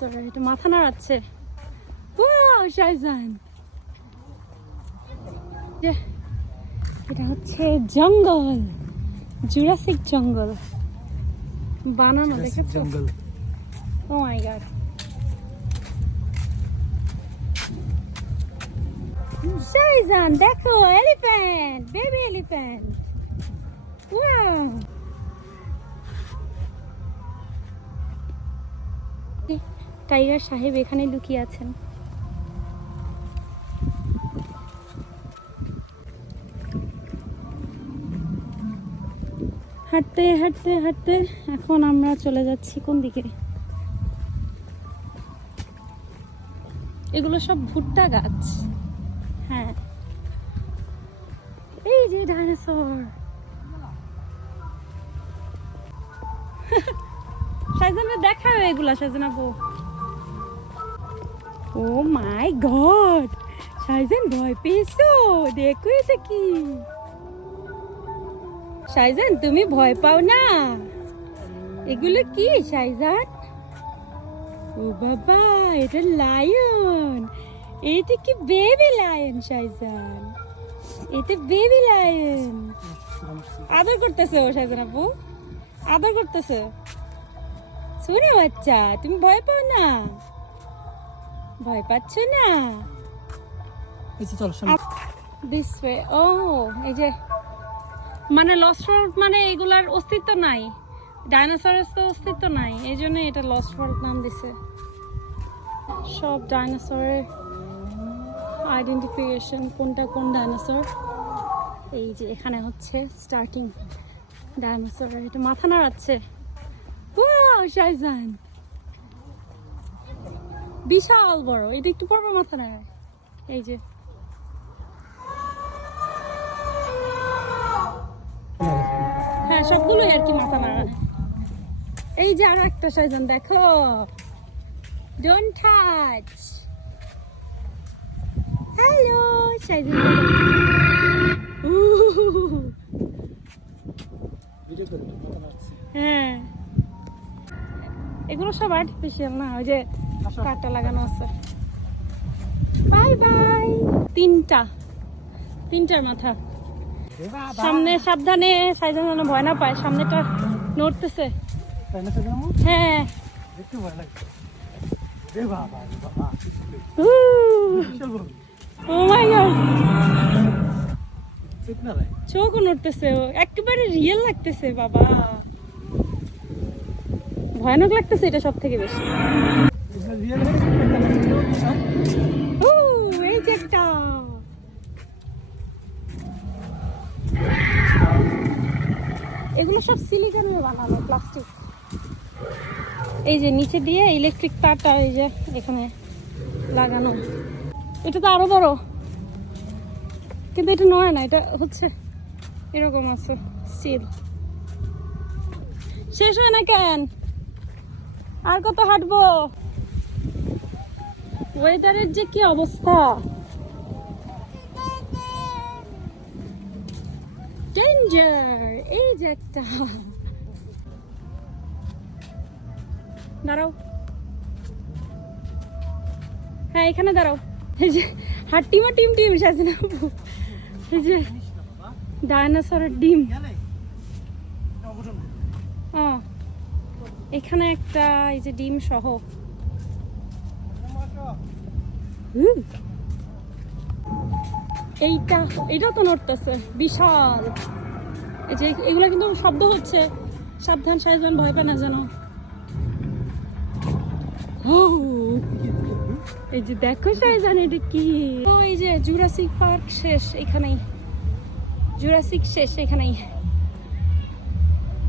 তোর এটা মাথা নাড়াচ্ছে। যে, এটা হচ্ছে জঙ্গল জুরাসিক জঙ্গল। বানানো দেখেছ? জঙ্গল। ও মাই গড শাইজান দেখো elephant baby elephant wow tiger সাহেব এখানে লুকিয়ে আছেন। হাঁটতে হাঁটতে হাঁটতে এখন আমরা চলে যাচ্ছি কোন দিকে? এগুলো সব ভুট্টা গাছ। হ্যাঁ। এই যে ডাইনোসর। সাইজানা এগুলা সাইজানা বউ ও মাই গড সাইজান ভয় পেয়েছ দেখো এটা কি সাইজান তুমি ভয় পাও না এগুলো কি সাইজান ও বাবা এটা লায়ন এটা কি বেবি লায়ন সাইজান এটা বেবি লায়ন আদর করতেছে ও সাইজান আপু আদর করতেছে শুনে বাচ্চা তুমি ভয় পাও না ভয় পাচ্ছ না? চল দিস ওয়ে ও এই যে মানে লস্ট ওয়ার্ল্ড মানে এগুলার অস্তিত্ব নাই। ডাইনোসরের তো অস্তিত্ব নাই এই জন্য এটা লস্ট ওয়ার্ল্ড নাম দিছে। সব ডাইনোসরের আইডেন্টিফিকেশন কোনটা কোন ডাইনোসর এই যে এখানে হচ্ছে স্টার্টিং ডাইনোসরের এটা মাথা নাড়াচ্ছে। ওয়াও শাইজান বিশাল বড় এটা একটু পড়বে মাথা না? এই যে। হ্যাঁ সবগুলোই আর কি মাথা নাড়ায় এই যে আর একটা সাইজান দেখো। ডোন্ট টাচ হ্যালো করে হ্যাঁ। এগুলো সব আর্টিফিশিয়াল না ওই যে কাঠটা লাগানো আছে। Bye bye. তিনটা। তিনটার মাথা। সামনে সাবধানে সাইজান যেন ভয় না পায় সামনেটা নড়তেছে। হ্যাঁ। চোখও নড়তেছে ও। একেবারে রিয়েল লাগতেছে বাবা। ভয়ানক লাগতেছে এটা সব থেকে বেশি। এগুলো সব সিলিকনের বানানো প্লাস্টিক এই যে নিচে দিয়ে ইলেকট্রিক তারটা এই যে এখানে লাগানো। এটা তো আরও বড়। কিন্তু এটা নয় না, এটা হচ্ছে এরকম আছে স্টিল শেষ হয় না কেন? আর কত হাঁটবো? ওয়েদারের যে কি অবস্থা? ডেঞ্জার এই যে একটা। দাঁড়াও। হ্যাঁ এখানে দাঁড়াও। এই যে হাট্টিমা টিম টিম সাজে না এই যে ডায়নোসরের ডিম। এখানে একটা এই যে ডিম সহ। হুম। এইটা, এটা তো নড়তেছে, বিশাল। এই যে এগুলো কিন্তু শব্দ হচ্ছে। সাবধান সাবধান, ভয় পায় না যেন। এই যে দেখো সাইজান এটা কি? এই যে জুরাসিক পার্ক শেষ এখানেই। জুরাসিক শেষ এখানেই।